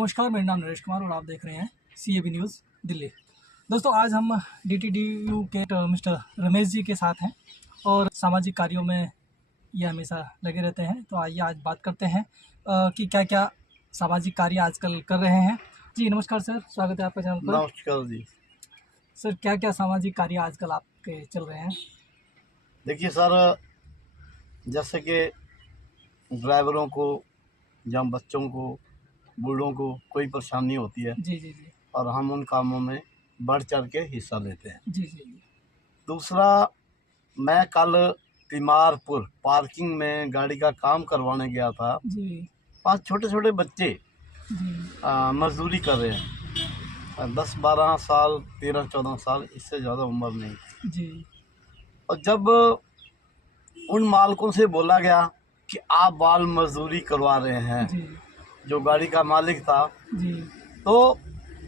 नमस्कार, मेरा नाम नरेश कुमार और आप देख रहे हैं CAB न्यूज़ दिल्ली। दोस्तों, आज हम DTDU के मिस्टर रमेश जी के साथ हैं और सामाजिक कार्यों में ये हमेशा लगे रहते हैं। तो आइए आज बात करते हैं कि क्या क्या सामाजिक कार्य आजकल कर रहे हैं। जी नमस्कार सर, स्वागत है आपका चैनल पर। नमस्कार जी। सर, क्या क्या सामाजिक कार्य आजकल आपके चल रहे हैं? देखिए सर, जैसे कि ड्राइवरों को या बच्चों को, बूढ़ों को कोई परेशानी होती है जी जी जी और हम उन कामों में बढ़ चढ़ के हिस्सा लेते हैं। जी जी जी दूसरा, मैं कल तिमारपुर पार्किंग में गाड़ी का काम करवाने गया था। जी 5 छोटे छोटे बच्चे जी मजदूरी कर रहे हैं, 10-12 साल, 13-14 साल, इससे ज़्यादा उम्र नहीं। जी और जब उन मालिकों से बोला गया कि आप बाल मजदूरी करवा रहे हैं, जी जो गाड़ी का मालिक था, जी तो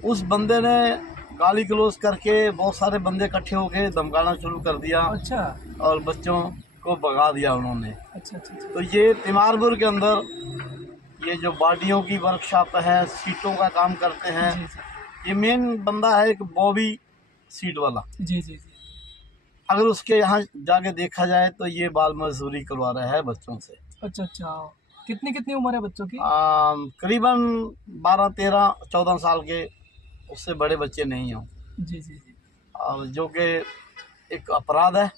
उस बंदे ने गाली गलौज करके बहुत सारे बंदे इकट्ठे होके धमकाना शुरू कर दिया अच्छा और बच्चों को भगा दिया उन्होंने। अच्छा अच्छा अच्छा तो ये तिमारपुर के अंदर ये जो बॉडियों की वर्कशॉप है, सीटों का काम करते हैं, जी जी ये मेन बंदा है एक बॉबी सीट वाला। जी जी जी अगर उसके यहाँ जाके देखा जाए तो ये बाल मजदूरी करवा रहा है बच्चों से। अच्छा अच्छा। कितनी कितनी उम्र है बच्चों की? करीबन 12-13-14 साल के, उससे बड़े बच्चे नहीं हों। जी जी जी और जो कि एक अपराध है,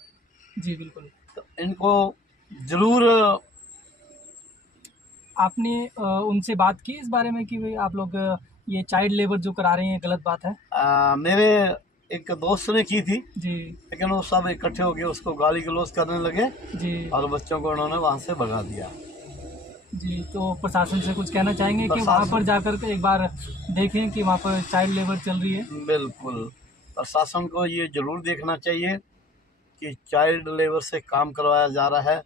जी बिल्कुल। तो इनको ज़रूर आपने उनसे बात की इस बारे में कि भाई आप लोग ये चाइल्ड लेबर जो करा रहे हैं गलत बात है? मेरे एक दोस्त ने की थी, जी लेकिन वो सब इकट्ठे हो गए उसको गाली गलौज करने लगे जी और बच्चों को उन्होंने वहाँ से भगा दिया। जी। तो प्रशासन से कुछ कहना चाहेंगे कि वहाँ पर प्रशासन, जाकर के एक बार देखें कि वहाँ पर चाइल्ड लेबर चल रही है? बिल्कुल, प्रशासन को ये ज़रूर देखना चाहिए कि चाइल्ड लेबर से काम करवाया जा रहा है,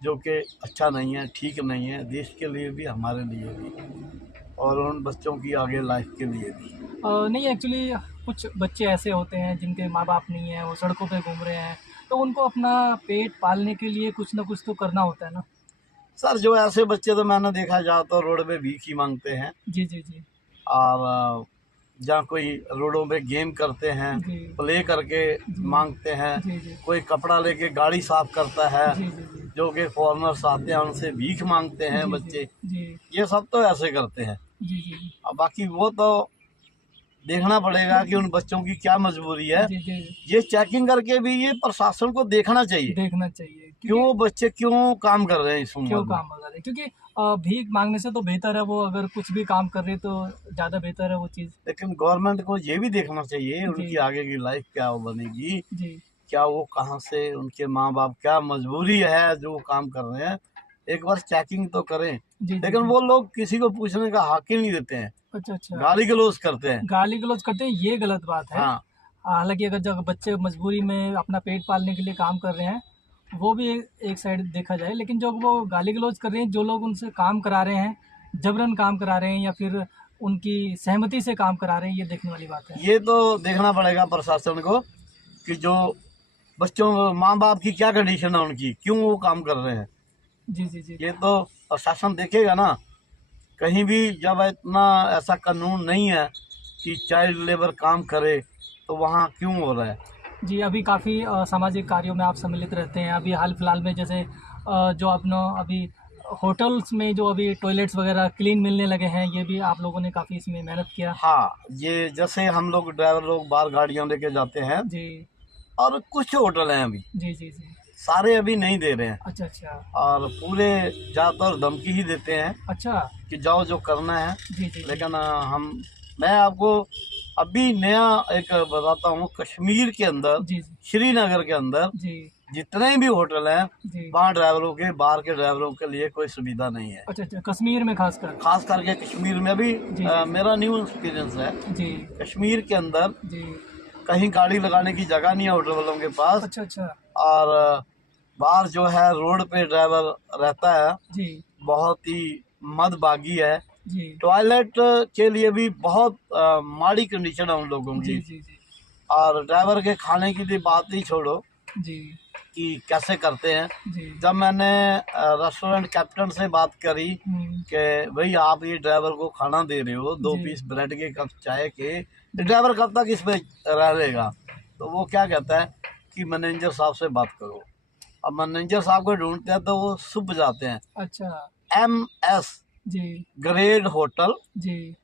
जो कि अच्छा नहीं है, ठीक नहीं है, देश के लिए भी, हमारे लिए भी और उन बच्चों की आगे लाइफ के लिए भी। नहीं, एक्चुअली कुछ बच्चे ऐसे होते हैं जिनके माँ बाप नहीं है, वो सड़कों पे घूम रहे हैं, तो उनको अपना पेट पालने के लिए कुछ ना कुछ तो करना होता है ना। सर, जो ऐसे बच्चे तो मैंने देखा जाए तो रोड पे भीख ही मांगते हैं जी जी जी और जहाँ कोई रोडों पे गेम करते हैं, जी प्ले करके जी मांगते हैं, जी जी कोई कपड़ा लेके गाड़ी साफ करता है, जी जी जी जो कि फॉरेनर्स आते हैं उनसे भीख मांगते हैं जी बच्चे, जी ये सब तो ऐसे करते हैं। जी जी जी अब बाकी वो तो देखना पड़ेगा कि उन बच्चों की क्या मजबूरी है। जी जी ये चेकिंग करके भी ये प्रशासन को देखना चाहिए, देखना चाहिए क्यों बच्चे क्यों काम कर रहे हैं इस उम्र क्यों में। काम वगैरह है, क्योंकि भीख मांगने से तो बेहतर है वो अगर कुछ भी काम कर रहे तो ज़्यादा बेहतर है वो चीज़। लेकिन गवर्नमेंट को ये भी देखना चाहिए उनकी जी आगे की लाइफ क्या वो बनेगी, जी क्या वो कहाँ से, उनके माँ बाप क्या मजबूरी है जो वो काम कर रहे हैं, एक बार चेकिंग तो करें। जी जी लेकिन जी वो लोग किसी को पूछने का हक ही नहीं देते हैं, अच्छा अच्छा। गाली गलौज करते हैं। गाली गलौज करते हैं, ये गलत बात है। हाँ, हालांकि अगर जब बच्चे मजबूरी में अपना पेट पालने के लिए काम कर रहे हैं वो भी एक साइड देखा जाए, लेकिन जो वो गाली गलौज कर रहे हैं, जो लोग उनसे काम करा रहे हैं, जबरन काम करा रहे हैं या फिर उनकी सहमति से काम करा रहे हैं, ये देखने वाली बात है। ये तो देखना पड़ेगा प्रशासन को कि जो बच्चों माँ बाप की क्या कंडीशन है उनकी, क्यों वो काम कर रहे हैं, जी जी जी ये तो प्रशासन देखेगा ना। कहीं भी जब इतना ऐसा कानून नहीं है कि चाइल्ड लेबर काम करे, तो वहाँ क्यों हो रहा है। जी। अभी काफ़ी सामाजिक कार्यों में आप सम्मिलित रहते हैं। अभी हाल फिलहाल में जैसे जो अपना अभी होटल्स में जो अभी टॉयलेट्स वगैरह क्लीन मिलने लगे हैं, ये भी आप लोगों ने काफ़ी इसमें मेहनत किया। हाँ, ये जैसे हम लोग ड्राइवर लोग बाहर गाड़ियाँ लेके जाते हैं जी और कुछ होटल हैं अभी, जी जी जी सारे अभी नहीं दे रहे हैं अच्छा अच्छा और पूरे ज़्यादातर धमकी ही देते हैं अच्छा। कि जाओ जो करना है। जी जी जी लेकिन मैं आपको अभी नया एक बताता हूँ, कश्मीर के अंदर, जी जी श्रीनगर के अंदर जी जितने भी होटल हैं, जी वहाँ ड्राइवरों के, बाहर के ड्राइवरों के लिए कोई सुविधा नहीं है। अच्छा अच्छा। कश्मीर में खासकर? खास करके कश्मीर में भी जी जी मेरा न्यू एक्सपीरियंस है। जी कश्मीर के अंदर जी कहीं गाड़ी लगाने की जगह नहीं है होटल वालों के पास अच्छा अच्छा। और बाहर जो है रोड पे ड्राइवर रहता है, जी बहुत ही मदभागी है। जी टॉयलेट के लिए भी बहुत माड़ी कंडीशन है उन लोगों जी की। जी जी और ड्राइवर के खाने की भी बात ही छोड़ो, जी कि कैसे करते हैं। जी। जब मैंने रेस्टोरेंट कैप्टन से बात करी कि भाई आप ये ड्राइवर को खाना दे रहे हो 2 जी। पीस ब्रेड के, कप चाय के, ड्राइवर कब तक इस पे रह लेगा? तो वो क्या कहता है कि मैनेजर साहब से बात करो। अब मैनेजर साहब को ढूंढते हैं तो वो सुप जाते हैं। अच्छा। MS जी। ग्रेड होटल, जी।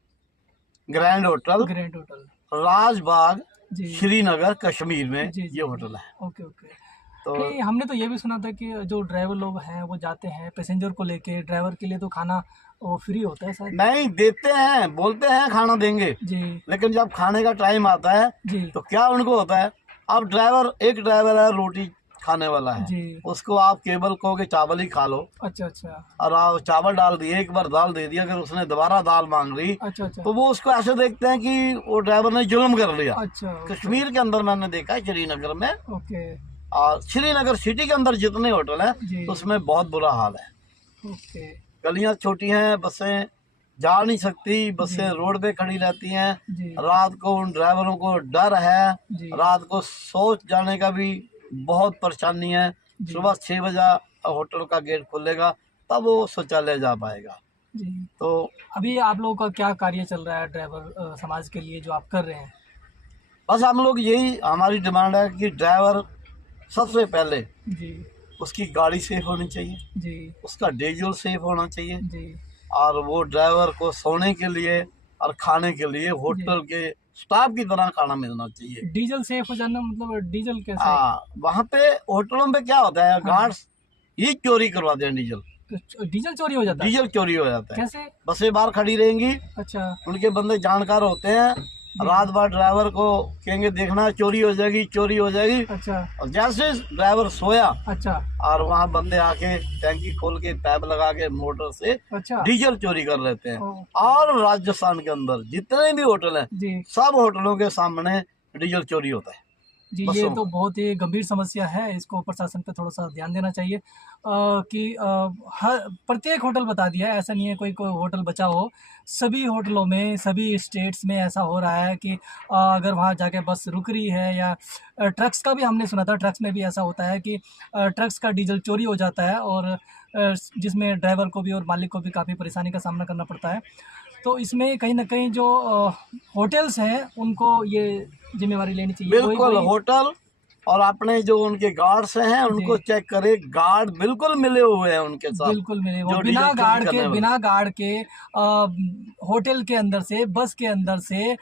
Grand hotel, grand hotel. Rajbagh, जी। श्रीनगर, कश्मीर में जी। जी। ये होटल है। Okay okay. तो नहीं, हमने तो ये भी सुना था कि जो ड्राइवर लोग हैं वो जाते हैं पैसेंजर को लेके, ड्राइवर के लिए तो खाना वो फ्री होता है शायद। नहीं देते हैं, बोलते हैं खाना देंगे, जी। लेकिन जब खाने का टाइम आता है जी। तो क्या उनको होता है, अब एक ड्राइवर है रोटी खाने वाला है, जी। उसको आप केवल कहो कि चावल ही खा लो, अच्छा अच्छा। और आप चावल डाल दिए, एक बार दाल दे दिया, अगर उसने दोबारा दाल मांग ली अच्छा अच्छा। तो वो उसको ऐसे देखते हैं कि वो ड्राइवर ने जुल्म कर लिया। अच्छा। कश्मीर के अंदर मैंने देखा है, श्रीनगर में, ओके। और श्रीनगर सिटी के अंदर जितने होटल जी। हैं उसमें बहुत बुरा हाल है। ओके। गलियां छोटी हैं, बसें जा नहीं सकती, बसें जी। रोड पे खड़ी रहती हैं। जी। रात को उन ड्राइवरों को डर है, जी। रात को सोच जाने का भी बहुत परेशानी है। जी। सुबह 6 बजे होटल का गेट खुलेगा तब वो शौचालय जा पाएगा। जी। तो अभी आप लोगों का क्या कार्य चल रहा है ड्राइवर समाज के लिए जो आप कर रहे हैं? बस हम लोग यही, हमारी डिमांड है कि ड्राइवर सबसे पहले जी। उसकी गाड़ी सेफ होनी चाहिए, जी। उसका डीजल सेफ होना चाहिए, जी। और वो ड्राइवर को सोने के लिए और खाने के लिए होटल के स्टाफ की तरह खाना मिलना चाहिए। डीजल सेफ हो जाना मतलब डीजल कैसे? हाँ, वहाँ पे होटलों पे क्या होता है, गार्ड्स ही चोरी करवाते हैं डीजल। डीजल चोरी हो जाता है? डीजल चोरी हो जाता है, कैसे? बसें बाहर खड़ी रहेंगी, अच्छा। उनके बंदे जानकार होते हैं, रात भर ड्राइवर को कहेंगे देखना चोरी हो जाएगी, चोरी हो जाएगी, अच्छा। और जैसे ड्राइवर सोया अच्छा। और वहाँ बंदे आके टैंकी खोल के पैप लगा के मोटर से अच्छा। डीजल चोरी कर लेते हैं। ओ। और राजस्थान के अंदर जितने भी होटल हैं जी। सब होटलों के सामने डीजल चोरी होता है। जी, ये तो बहुत ही गंभीर समस्या है, इसको प्रशासन पे थोड़ा सा ध्यान देना चाहिए कि हर प्रत्येक होटल बता दिया है, ऐसा नहीं है कोई कोई होटल बचा हो। सभी होटलों में, सभी स्टेट्स में ऐसा हो रहा है कि अगर वहाँ जाके बस रुक रही है, या ट्रक्स का भी हमने सुना था, ट्रक्स में भी ऐसा होता है कि ट्रक्स का डीजल चोरी हो जाता है, और जिसमें ड्राइवर को भी और मालिक को भी काफ़ी परेशानी का सामना करना पड़ता है। तो इसमें कहीं ना कहीं जो होटल्स हैं उनको ये जिम्मेवारी लेनी चाहिए। बिल्कुल, होटल और अपने जो उनके गार्ड्स हैं उनको चेक करे, गार्ड बिल्कुल मिले हुए हैं उनके साथ, बिल्कुल मिले, वो जो बिना डीजल चोरी गार्ड करने के, वाले। बिना गार्ड के होटल के अंदर से, बस के अंदर से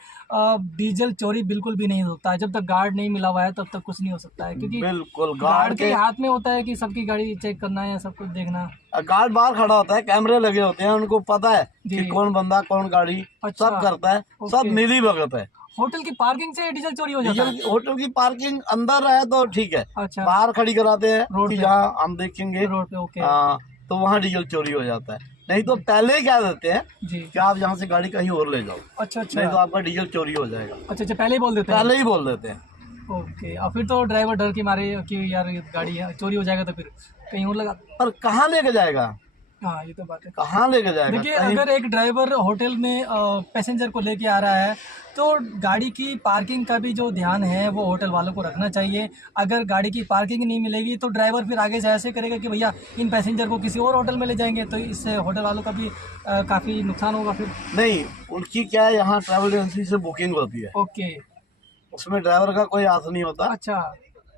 डीजल चोरी बिल्कुल भी नहीं होता है। जब तक गार्ड नहीं मिला हुआ है तब तक कुछ नहीं हो सकता है, क्योंकि बिल्कुल गार्ड के हाथ में होता है कि सबकी गाड़ी चेक करना है, सब कुछ देखना। गार्ड बाहर खड़ा होता है, कैमरे लगे होते हैं, उनको पता है कि कौन बंदा कौन गाड़ी अच्छा। सब करता है, सब मिली भगत है। होटल की पार्किंग से डीजल चोरी हो जाता है? होटल की पार्किंग अंदर है तो ठीक है, अच्छा। बाहर खड़ी कराते हैं रोड कि पे, जहाँ हम देखेंगे रोड पे। ओके। तो वहाँ डीजल चोरी हो जाता है। नहीं तो पहले ही कह देते हैं जी कि आप यहाँ से गाड़ी कहीं और ले जाओ, अच्छा अच्छा, नहीं तो आपका डीजल चोरी हो जाएगा। अच्छा अच्छा, पहले ही बोल देते हैं? पहले ही बोल देते हैं। ओके, और फिर तो ड्राइवर डर के मारे कि यार ये गाड़ी है चोरी हो जाएगा तो फिर कहीं और लगा। पर कहाँ लेके जाएगा, हाँ ये तो बात है। कहाँ लेके जाएगा? देखिए, अगर एक ड्राइवर होटल में पैसेंजर को लेके आ रहा है तो गाड़ी की पार्किंग का भी जो ध्यान है वो होटल वालों को रखना चाहिए। अगर गाड़ी की पार्किंग नहीं मिलेगी तो ड्राइवर फिर आगे से ऐसे करेगा कि भैया इन पैसेंजर को किसी और होटल में ले जाएंगे, तो इससे होटल वालों का भी काफ़ी नुकसान होगा फिर। नहीं, उनकी क्या है, यहाँ ट्रैवल एजेंसी से बुकिंग होती है, ओके। उसमें ड्राइवर का कोई हाथ नहीं होता। अच्छा।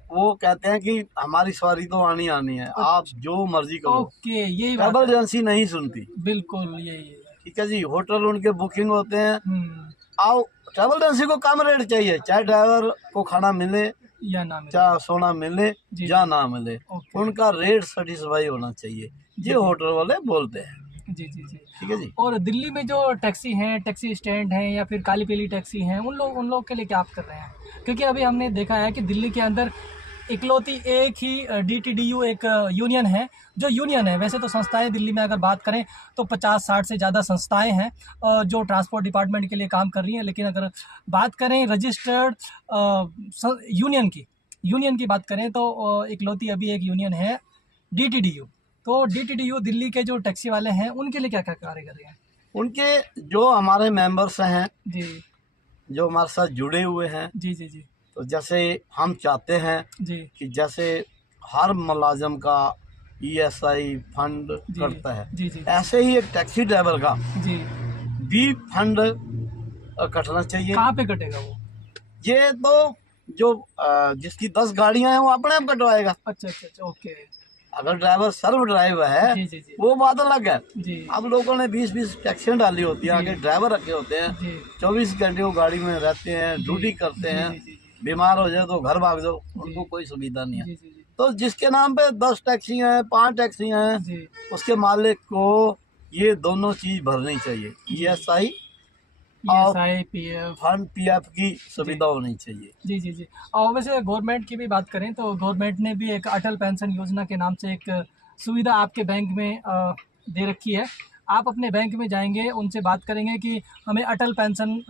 वो कहते हैं कि हमारी सवारी तो आनी है, आप जो मर्जी करो। ओके, यही बात ट्रैवल है। एजेंसी नहीं सुनती। बिल्कुल यही है। ठीक है जी, होटल उनके बुकिंग होते हैं। हम्म, आओ, ट्रैवल एजेंसी को कम रेट चाहिए, चाहे ड्राइवर को खाना मिले या ना मिले, चाहे सोना मिले जी, या जी। ना मिले, ओके। उनका रेट सेटिस्फाई होना चाहिए, ये होटल वाले बोलते हैं। जी जी जी। ठीक है जी। और दिल्ली में जो टैक्सी हैं, टैक्सी स्टैंड हैं, या फिर काली पीली टैक्सी हैं, उन लोग के लिए क्या आप कर रहे हैं? क्योंकि अभी हमने देखा है कि दिल्ली के अंदर इकलौती एक ही DTDU एक यूनियन है, जो यूनियन है। वैसे तो संस्थाएं दिल्ली में अगर बात करें तो 50-60 से ज़्यादा संस्थाएं हैं जो ट्रांसपोर्ट डिपार्टमेंट के लिए काम कर रही हैं, लेकिन अगर बात करें रजिस्टर्ड यूनियन की बात करें तो इकलौती अभी एक यूनियन है DTDU। तो DTDU दिल्ली के जो टैक्सी वाले हैं उनके लिए क्या क्या कार्य कर रहे हैं? उनके जो हमारे मेंबर्स हैं जी जो हमारे साथ जुड़े हुए हैं, जी जी जी तो जैसे हम चाहते हैं जी कि जैसे हर मुलाजम का ESI फंड जी करता है, जी जी ऐसे ही एक टैक्सी ड्राइवर का जी। भी फंड कटना चाहिए। कहाँ पे कटेगा वो? ये तो जो जिसकी 10 गाड़ियां हैं वो अपने आप कटवाएगा। अच्छा अच्छा अच्छा, ओके। अगर ड्राइवर सर्व ड्राइव है जी जी जी वो बात अलग है। जी अब लोगों ने 20-20 टैक्सियां डाली होती है, जी आगे ड्राइवर रखे होते हैं, जी 24 घंटे वो गाड़ी में रहते हैं, जी ड्यूटी करते जी हैं, जी जी बीमार हो जाए तो घर भाग जाओ, जी उनको कोई सुविधा नहीं है। जी जी तो जिसके नाम पे 10 टैक्सियां हैं, 5 टैक्सियां हैं, जी उसके मालिक को ये दोनों चीज भरनी चाहिए, ESI और ESI PF। फंड PF की जी सुविधा होनी चाहिए। जी जी जी। और वैसे गवर्नमेंट की भी बात करें तो गवर्नमेंट ने भी एक अटल पेंशन योजना के नाम से एक सुविधा आपके बैंक में दे रखी है। आप अपने बैंक में जाएंगे, उनसे बात करेंगे कि हमें अटल पेंशन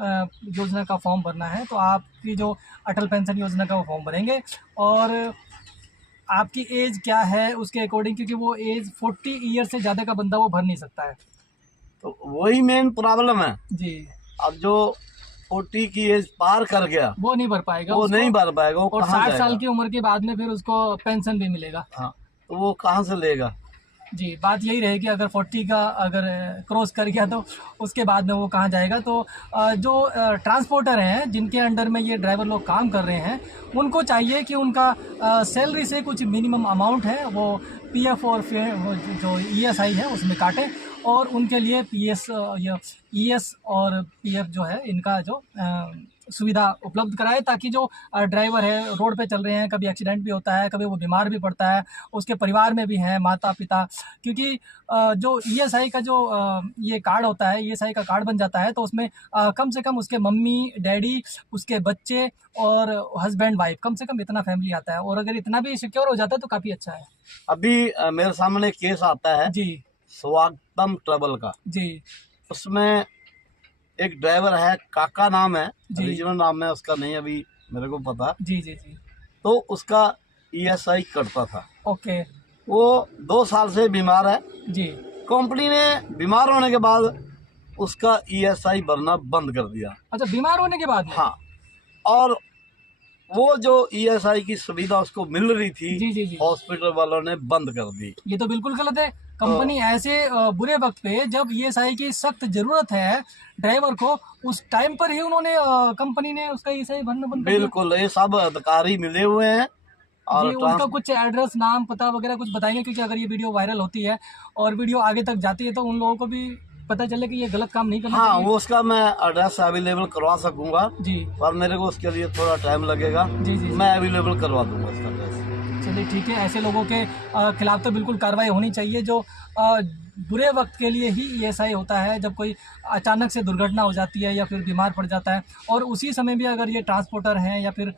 योजना का फॉर्म भरना है, तो आपकी जो अटल पेंशन योजना का वो फॉर्म भरेंगे और आपकी एज क्या है उसके अकॉर्डिंग, क्योंकि वो एज 40 ईयर से ज़्यादा का बंदा वो भर नहीं सकता है। तो वही मेन प्रॉब्लम है। जी। अब जो 40 की एज पार कर गया वो नहीं भर पाएगा वो उसको, नहीं भर पाएगा, वो और कहाँ 60 जाएगा? साल की उम्र के बाद में फिर उसको पेंशन भी मिलेगा। हाँ, तो वो कहाँ से लेगा? जी, बात यही रहेगी, अगर 40 का अगर क्रॉस कर गया तो उसके बाद में वो कहाँ जाएगा। तो जो ट्रांसपोर्टर हैं जिनके अंडर में ये ड्राइवर लोग काम कर रहे हैं, उनको चाहिए कि उनका सैलरी से कुछ मिनिमम अमाउंट है वो PF और फिर वो जो ESI है उसमें काटें, और उनके लिए PS या ES और PF जो है इनका जो सुविधा उपलब्ध कराए, ताकि जो ड्राइवर है रोड पे चल रहे हैं, कभी एक्सीडेंट भी होता है, कभी वो बीमार भी पड़ता है, उसके परिवार में भी हैं माता पिता, क्योंकि जो ESI का जो ये कार्ड होता है, ESI का कार्ड बन जाता है तो उसमें कम से कम उसके मम्मी डैडी, उसके बच्चे और हस्बैंड वाइफ, कम से कम इतना फैमिली आता है, और अगर इतना भी सिक्योर हो जाता है तो काफ़ी अच्छा है। अभी मेरे सामने एक केस आता है जी स्वागतम ट्रैवल का। जी उसमें एक ड्राइवर है, काका नाम है, जी ओरिजिनल नाम है उसका नहीं अभी मेरे को पता। जी जी जी तो उसका ESI कटता था। ओके। वो 2 साल से बीमार है। जी कंपनी ने बीमार होने के बाद उसका ESI भरना बंद कर दिया। अच्छा, बीमार होने के बाद में? हाँ, और वो जो ESI की सुविधा उसको मिल रही थी जी जी जी, हॉस्पिटल वालों ने बंद कर दी। ये तो बिल्कुल गलत है। कंपनी ऐसे बुरे वक्त पे जब ESI की सख्त जरूरत है ड्राइवर को, उस टाइम पर ही उन्होंने कंपनी ने उसका ESI भरना बंद कर दिया। बिल्कुल, ये सब अधिकारी मिले हुए हैं और जी, उनका कुछ एड्रेस नाम पता वगैरह कुछ बताएंगे, क्योंकि अगर ये वीडियो वायरल होती है और वीडियो आगे तक जाती है तो उन लोगों को भी पता चले कि ये गलत काम नहीं करना हाँ, चाहिए। वो उसका मैं एड्रेस अवेलेबल करवा सकूंगा, जी पर मेरे को उसके लिए थोड़ा टाइम लगेगा। जी जी जी। मैं अवेलेबल करवा दूंगा उसका एड्रेस। चलिए ठीक है, ऐसे लोगों के खिलाफ तो बिल्कुल कार्रवाई होनी चाहिए जो बुरे वक्त के लिए ही ESI होता है, जब कोई अचानक से दुर्घटना हो जाती है या फिर बीमार पड़ जाता है, और उसी समय भी अगर ये ट्रांसपोर्टर हैं या फिर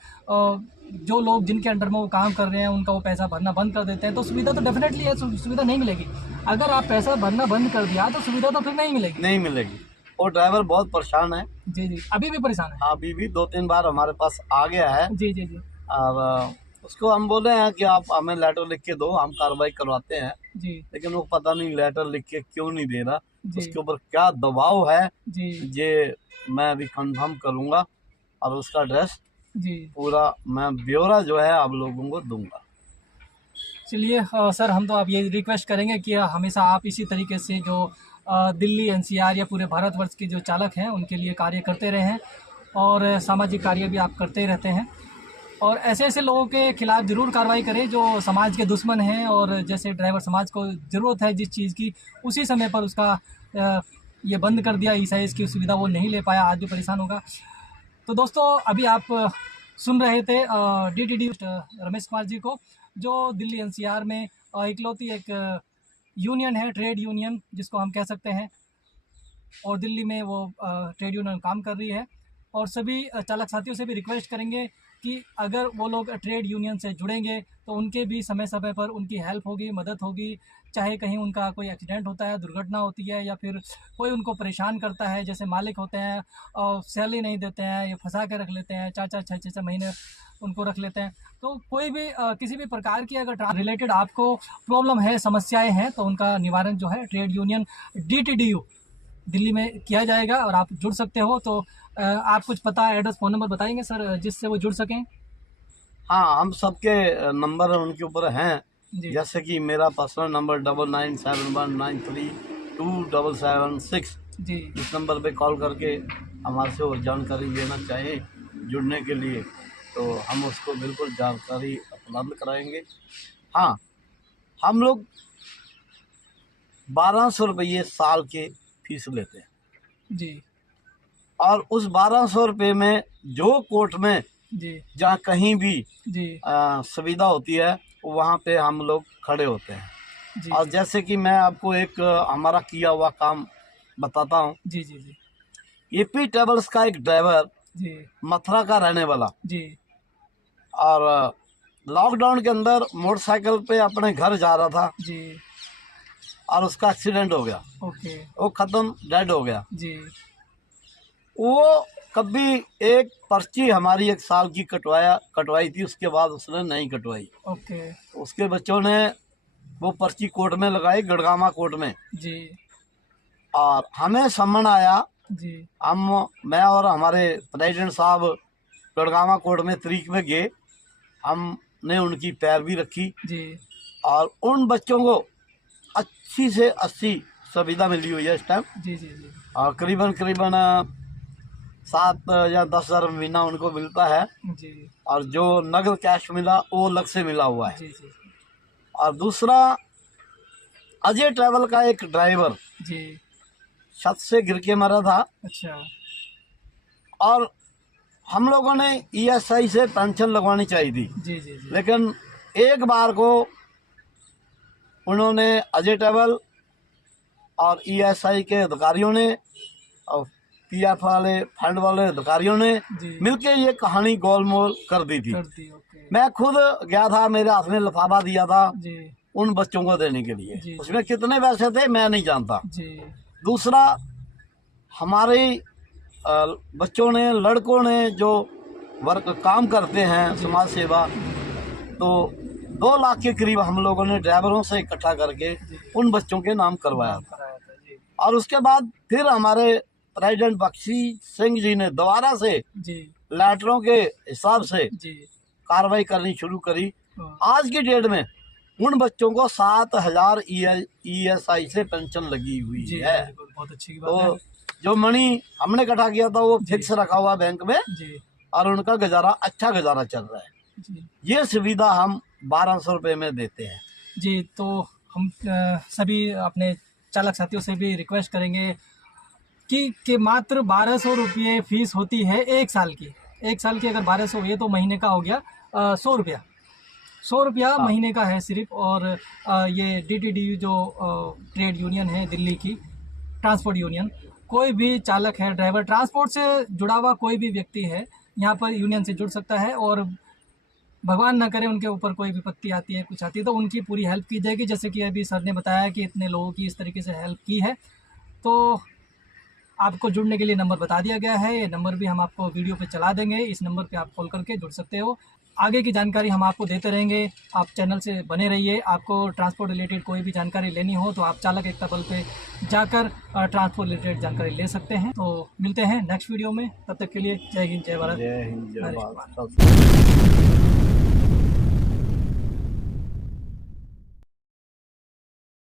जो लोग जिनके अंडर में वो काम कर रहे हैं उनका वो पैसा भरना बंद कर देते हैं, तो सुविधा तो डेफिनेटली है, सुविधा नहीं मिलेगी। अगर आप पैसा भरना बंद कर दिया तो सुविधा तो फिर नहीं मिलेगी। नहीं मिलेगी। और ड्राइवर बहुत परेशान है। जी जी, अभी भी परेशान है? अभी भी 2-3 बार हमारे पास आ गया है। जी जी जी और उसको हम बोले हैं कि आप हमें लेटर लिख के दो, हम कार्रवाई करवाते हैं, जी लेकिन वो पता नहीं लेटर लिख के क्यों नहीं दे रहा। जी उसके ऊपर क्या दबाव है जी ये मैं अभी कंफर्म करूंगा, और उसका एड्रेस जी। पूरा मैं ब्यौरा जो है आप लोगों को दूंगा। चलिए सर, हम तो आप ये रिक्वेस्ट करेंगे कि हमेशा आप इसी तरीके से जो दिल्ली NCR या पूरे भारतवर्ष के जो चालक हैं उनके लिए कार्य करते रहे हैं, और सामाजिक कार्य भी आप करते ही रहते हैं, और ऐसे ऐसे लोगों के खिलाफ ज़रूर कार्रवाई करें जो समाज के दुश्मन हैं, और जैसे ड्राइवर समाज को ज़रूरत है जिस चीज़ की, उसी समय पर उसका ये बंद कर दिया ESI की सुविधा, वो नहीं ले पाया, आज भी परेशान होगा। तो दोस्तों, अभी आप सुन रहे थे DTD रमेश कुमार जी को, जो दिल्ली NCR में इकलौती एक यूनियन है, ट्रेड यूनियन जिसको हम कह सकते हैं, और दिल्ली में वो ट्रेड यूनियन काम कर रही है। और सभी चालक साथियों से भी रिक्वेस्ट करेंगे कि अगर वो लोग ट्रेड यूनियन से जुड़ेंगे तो उनके भी समय समय पर उनकी हेल्प होगी, मदद होगी, चाहे कहीं उनका कोई एक्सीडेंट होता है, दुर्घटना होती है, या फिर कोई उनको परेशान करता है, जैसे मालिक होते हैं और सैलरी नहीं देते हैं या फंसा के रख लेते हैं, 4-4 6-6 महीने उनको रख लेते हैं। तो कोई भी किसी भी प्रकार की अगर रिलेटेड आपको प्रॉब्लम है, समस्याएं हैं, तो उनका निवारण जो है ट्रेड यूनियन DTDU दिल्ली में किया जाएगा, और आप जुड़ सकते हो। तो आप कुछ पता, एड्रेस, फ़ोन नंबर बताएंगे सर जिससे वो जुड़ सकें? हाँ, हम सबके नंबर उनके ऊपर हैं। जी जैसे कि मेरा पर्सनल नंबर 9971932776। जी इस नंबर पे कॉल करके हमारे से वो जानकारी लेना चाहें जुड़ने के लिए, तो हम उसको बिल्कुल जानकारी उपलब्ध कराएंगे। हाँ, हम लोग 1200 रुपये साल के फीस लेते हैं, जी और उस 1200 रुपये में जो कोर्ट में जी जहाँ कहीं भी जी सुविधा होती है वहाँ पे हम लोग खड़े होते हैं। जी और जैसे कि मैं आपको एक हमारा किया हुआ काम बताता हूँ। जी जी जी एपी ट्रेवल्स का एक ड्राइवर जी मथुरा का रहने वाला, जी और लॉकडाउन के अंदर मोटरसाइकिल पे अपने घर जा रहा था जी और उसका एक्सीडेंट हो गया, ओके वो ख़त्म, डेड हो गया। जी वो कभी एक पर्ची हमारी 1 साल की कटवाई थी, उसके बाद उसने नहीं कटवाई। ओके उसके बच्चों ने वो पर्ची कोर्ट में लगाई, गड़गामा कोर्ट में, जी और हमें सम्मन आया। जी मैं और हमारे प्रेसिडेंट साहब गड़गामा कोर्ट में तरीक में गए, हमने उनकी पैरवी रखी, जी और उन बच्चों को 80 से 80 सुविधा मिली हुई है इस टाइम। जी जी जी और करीबन 7 या 10 हज़ार महीना उनको मिलता है, जी और जो नगद कैश मिला वो अलग से मिला हुआ है। जी जी और दूसरा, अजय ट्रैवल का एक ड्राइवर जी छत से गिर के मरा था, अच्छा और हम लोगों ने ईएसआई से पेंशन लगवानी चाहिए थी, जी जी जी लेकिन एक बार को उन्होंने अजय ट्रैवल और ईएसआई के अधिकारियों ने और पीएफ वाले फंड वाले अधिकारियों ने जी मिलके ये कहानी गोलमोल कर दी थी। कर दी ओके मैं खुद गया था, मेरे हाथ में लिफाफा दिया था जी उन बच्चों को देने के लिए। जी उसमें कितने पैसे थे मैं नहीं जानता। जी दूसरा, हमारे बच्चों ने, लड़कों ने जो वर्क काम करते हैं समाज सेवा, तो 2 लाख के करीब हम लोगों ने ड्राइवरों से इकट्ठा करके उन बच्चों के नाम करवाया था। कराया था जी और उसके बाद फिर हमारे प्रेसिडेंट बख्शी सिंह जी ने दोबारा से जी लेटरों के हिसाब से जी कार्रवाई करनी शुरू करी। हाँ, आज की डेट में उन बच्चों को 7,000 ईएसआई से पेंशन लगी हुई जी है। बिल्कुल, बहुत अच्छी बात है तो जो मनी हमने इकट्ठा किया था वो फिक्स रखा हुआ बैंक में, जी और उनका गुजारा, अच्छा गुजारा चल रहा है। जी ये सुविधा हम 1200 रुपये में देते हैं। जी। तो हम सभी अपने चालक साथियों से भी रिक्वेस्ट करेंगे कि मात्र 1200 रुपये फीस होती है 1 साल की। 1 साल की अगर 1200 हुई तो महीने का हो गया 100 रुपया। 100 रुपया महीने का है सिर्फ। और ये DTDU जो ट्रेड यूनियन है दिल्ली की, ट्रांसपोर्ट यूनियन, कोई भी चालक है, ड्राइवर, ट्रांसपोर्ट से जुड़ा हुआ कोई भी व्यक्ति है, यहाँ पर यूनियन से जुड़ सकता है। और भगवान ना करे उनके ऊपर कोई विपत्ति आती है, कुछ आती है, तो उनकी पूरी हेल्प की जाएगी। जैसे कि अभी सर ने बताया कि इतने लोगों की इस तरीके से हेल्प की है। तो आपको जुड़ने के लिए नंबर बता दिया गया है, ये नंबर भी हम आपको वीडियो पे चला देंगे। इस नंबर पे आप कॉल करके जुड़ सकते हो। आगे की जानकारी हम आपको देते रहेंगे, आप चैनल से बने रहिए। आपको ट्रांसपोर्ट रिलेटेड कोई भी जानकारी लेनी हो तो आप चालक एकता बल पे जाकर ट्रांसपोर्ट रिलेटेड जानकारी ले सकते हैं। तो मिलते हैं नेक्स्ट वीडियो में, तब तक के लिए जय हिंद, जय भारत, जय हिंद, जय हरे भारत। कृष्ण।